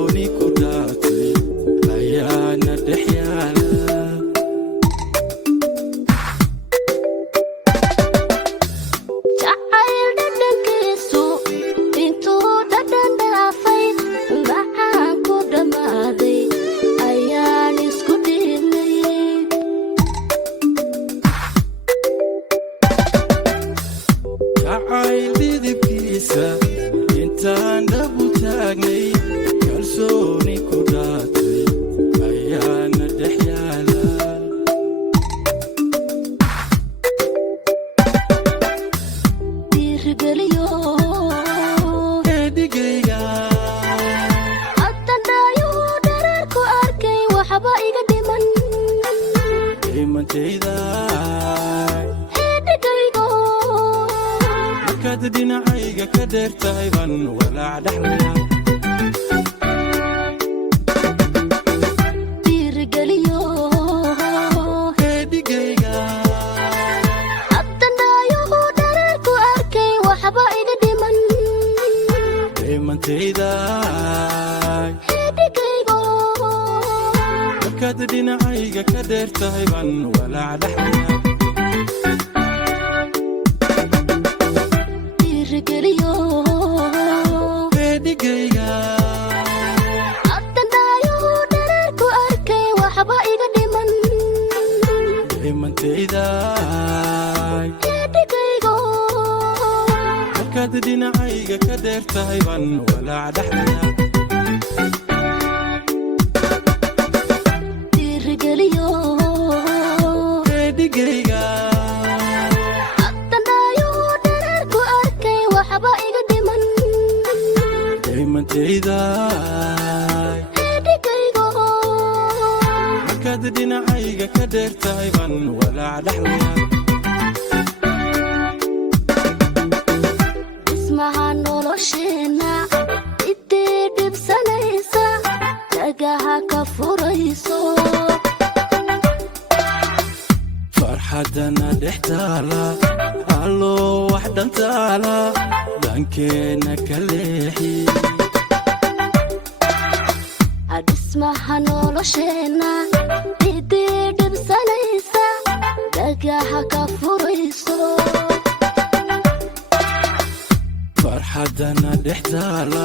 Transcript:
kalsooni ku dhaatay ayaana dhex yaala intaan dhabu taagnay kalsooni ku dhaatay ayaana dhex yaala dhiirigeliyo eedigayga haddandaayo dharar ku arkay waxba iga dhimantayda markaad dhinacayga ka dheertahay baan walaac dhaxlaya dhiirigeliyo eedigayga haddandaayo dharar ku arkay waxba iga dhimantayda eedigaygo markaad dhinacayga ka dheertahay baan walaac dhaxlaya eedigayga haddandaayo dharar ku arkay waxba iga dhimantayda eedigaygo markaad dhinacayga ka dheertahay baan walaac dhaxlaya dhiirigeliyo eedigayga eedigaygo markaad dhinacayga ka dheertahay baan walaac dhaxlaya dhismaha nolosheena idii dhibsanaysa dhagaha ka furayso farxadana dhex taala alloo wax dhantaala dhankeena ka leexi dhismaha nolosheena idii dhibsanaysa dhagaha ka furayso farxadana dhex taala